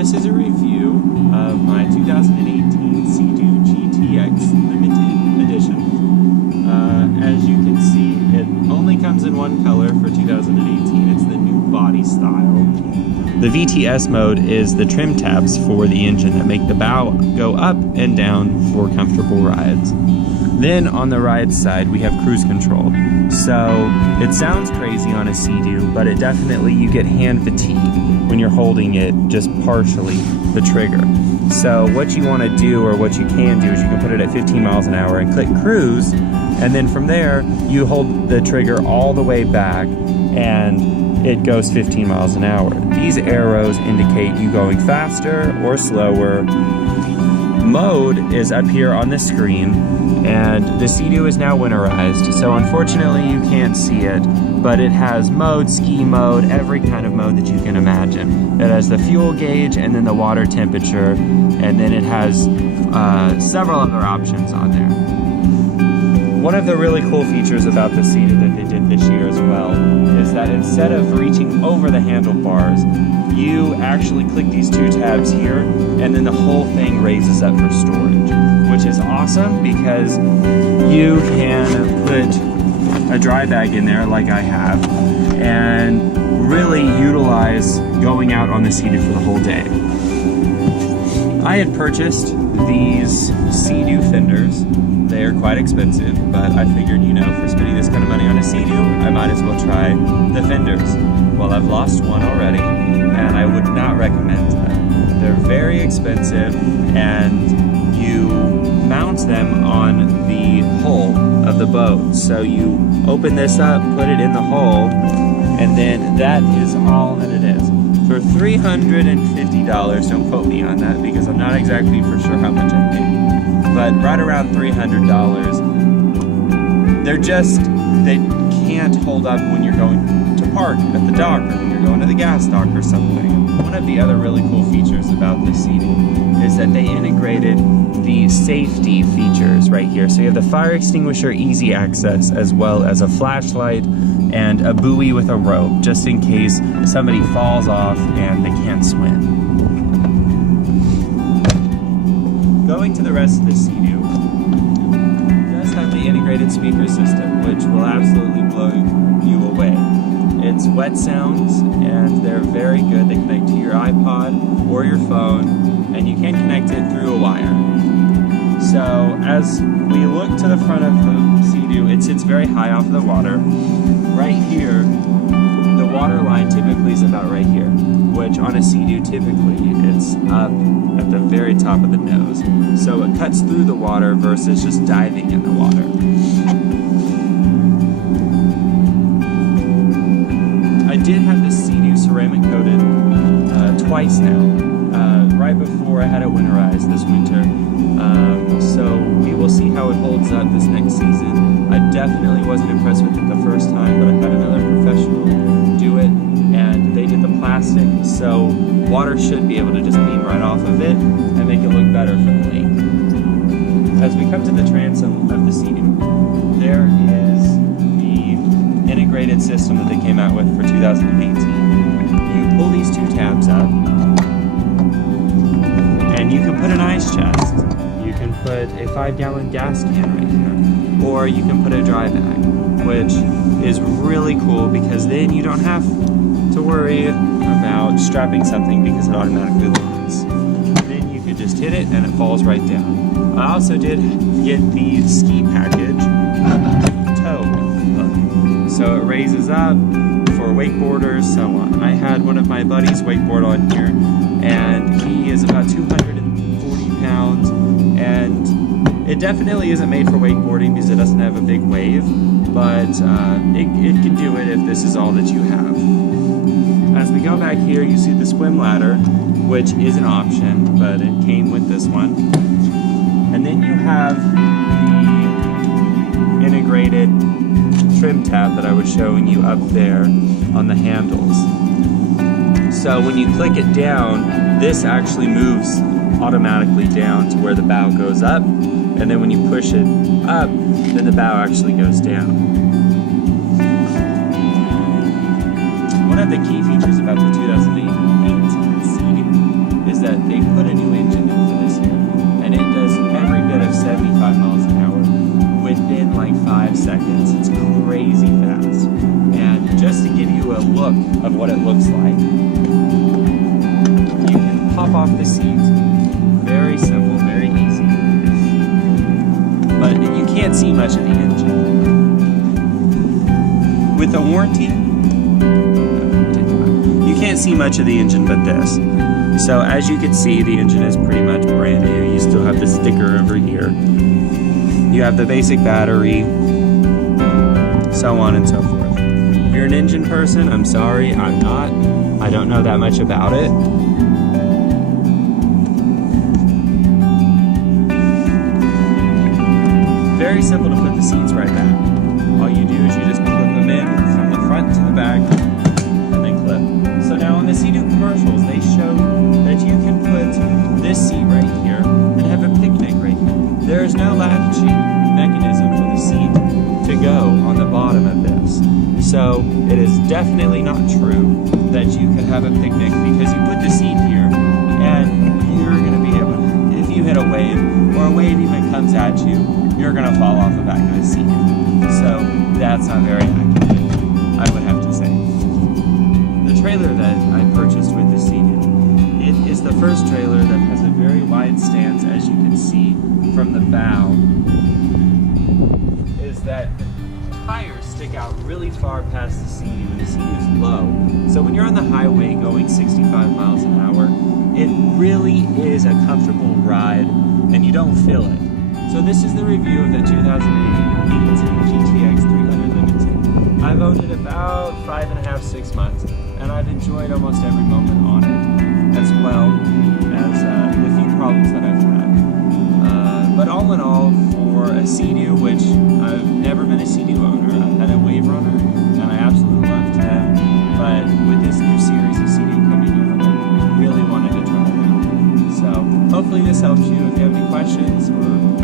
this is a review of my 2018 Sea Doo GTX Limited Edition. As you can see, it only comes in one color for 2018. It's the new body style. The VTS mode is the trim tabs for the engine that make the bow go up and down for comfortable rides. Then on the ride side, we have cruise control. So it sounds crazy on a Sea Doo, but it definitely, you get hand fatigue when you're holding it just partially the trigger. So what you want to do, or what you can do, is you can put it at 15 miles an hour and click cruise, and then from there you hold the trigger all the way back and it goes 15 miles an hour. These arrows indicate you going faster or slower. Mode is up here on the screen, and the Sea Doo is now winterized, so unfortunately you can't see it, but it has mode, ski mode, every kind of mode that you can imagine. It has the fuel gauge and then the water temperature, and then it has several other options on there. One of the really cool features about the Sea Doo that they did this year as well is that instead of reaching over the handlebars, you actually click these two tabs here, and then the whole thing raises up for storage, which is awesome because you can put a dry bag in there like I have and really utilize going out on the Sea Doo for the whole day. I had purchased these Sea Doo fenders. They are quite expensive, but I figured, you know, for spending this kind of money on a Sea Doo, I might as well try the fenders. Well, I've lost one already, and I would not recommend them. They're very expensive, and you mount them on the hull of the boat. So you open this up, put it in the hull, and then that is all that it is. For $350, don't quote me on that because I'm not exactly for sure how much I paid, but right around $300. They can't hold up when you're going to park at the dock, or when you're going to the gas dock or something. One of the other really cool features about the Sea Doo is that they integrated the safety features right here. So you have the fire extinguisher easy access, as well as a flashlight and a buoy with a rope, just in case somebody falls off and they can't swim. Going to the rest of the Sea Doo, it does have the integrated speaker system, which will absolutely blow you away. It's wet sounds, and they're very good. They connect to your iPod or your phone, and you can connect it through a wire. So as we look to the front of the Sea Doo, it sits very high off the water. Right here, the water line typically is about right here, which on a Sea Doo typically it's up at the very top of the nose. So it cuts through the water versus just diving in the water. I did have the Sea Doo ceramic coated twice now. Right before I had it winterized this winter. So we will see how it holds up this next season. I definitely wasn't impressed with it the first time, but I had another professional do it, and they did the plastic, so water should be able to just beam right off of it and make it look better for the lake. As we come to the transom of the Sea Doo, there is the integrated system that they came out with for 2018. You pull these two tabs up, and you can put an ice chest. You can put a 5-gallon gas can right here, or you can put a dry bag, which is really cool because then you don't have to worry about strapping something because it automatically locks. Then you could just hit it and it falls right down. I also did get the ski package tow hook, so it raises up for wakeboarders, so on. I had one of my buddies wakeboard on here, and he is about 240 pounds, and it definitely isn't made for wakeboarding because it doesn't have a big wave, but it can do it if this is all that you have. As we go back here, you see the swim ladder, which is an option, but it came with this one. And then you have the integrated trim tab that I was showing you up there on the handles. So when you click it down, this actually moves automatically down to where the bow goes up, and then when you push it up, then the bow actually goes down. One of the key features about the 2018 Sea Doo is they put a new engine in for this year, and it does every bit of 75 miles an hour within like 5 seconds. It's crazy fast. And just to give you a look of what it looks like, you can pop off the seat. Very simple, very easy. But you can't see much of the engine. With a warranty, you can't see much of the engine but this. So as you can see, the engine is pretty much brand new. You still have the sticker over here. You have the basic battery, so on and so forth. If you're an engine person, I'm sorry, I'm not. I don't know that much about it. Very simple to put the seats right back. All you do is you just clip them in from the front to the back, and then clip. So now on the Sea Doo commercials, they show that you can put this seat right here and have a picnic right here. There is no latching mechanism for the seat to go on the bottom of this. So it is definitely not true that you could have a picnic because you put the seat here and you're going to be able to, if you hit a wave or a wave even comes at you, you're going to fall off the back of the seat. So that's not very accurate, I would have to say. The trailer that I purchased with the Sea Doo, it is the first trailer that has a very wide stance, as you can see from the bow, is that the tires stick out really far past the Sea Doo, and the Sea Doo is low. So when you're on the highway going 65 miles an hour, it really is a comfortable ride, and you don't feel it. So this is the review of the 2008 GTX 300 Limited. I've owned it about 5.5, 6 months, and I've enjoyed almost every moment on it, as well as the few problems that I've had. But all in all, for a Sea Doo, which I've never been a Sea Doo owner, I've had a Wave Runner, and I absolutely loved them. But with this new series of Sea Doo coming out, I really wanted to try it out. So hopefully this helps you. If you have any questions or